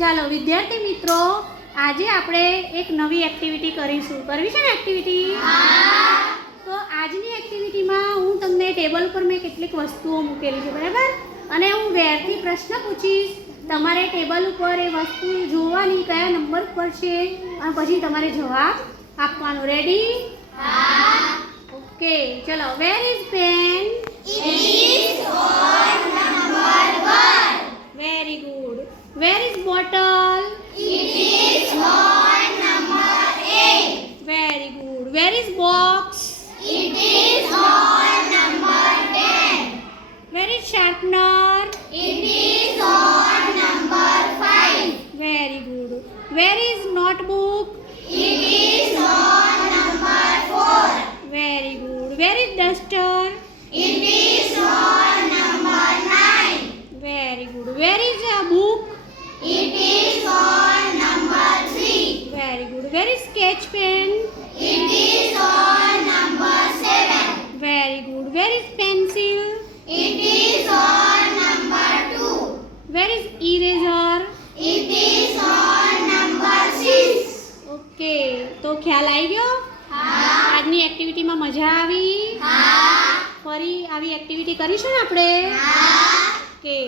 ચાલો વિદ્યાર્થી મિત્રો, આજે આપણે એક નવી એક્ટિવિટી કરીશું. કરવી છે ને એક્ટિવિટી? તો આજની એક્ટિવિટીમાં હું તમને ટેબલ પર મેં કેટલીક વસ્તુઓ મૂકેલી છે, બરાબર? અને હું વેરથી પ્રશ્ન પૂછીશ. તમારે ટેબલ ઉપર એ વસ્તુ જોવાની કયા નંબર પર છે અને પછી તમારે જવાબ આપવાનો. રેડી? ઓકે, ચલો. Where is pen? Very good. Where is bottle? Very good. Where is box? Where is sharpener? Very good. Where is notebook? Very good. Where is duster? Very good. Where is a book? Very good. Where is sketch pen? Very good. Where is pencil? Where is eraser? Okay, તો ખ્યાલ આવી ગયો? આજની એક્ટિવિટીમાં મજા આવી? ફરી આવી એક્ટિવિટી કરીશું ને આપણે? ઓકે.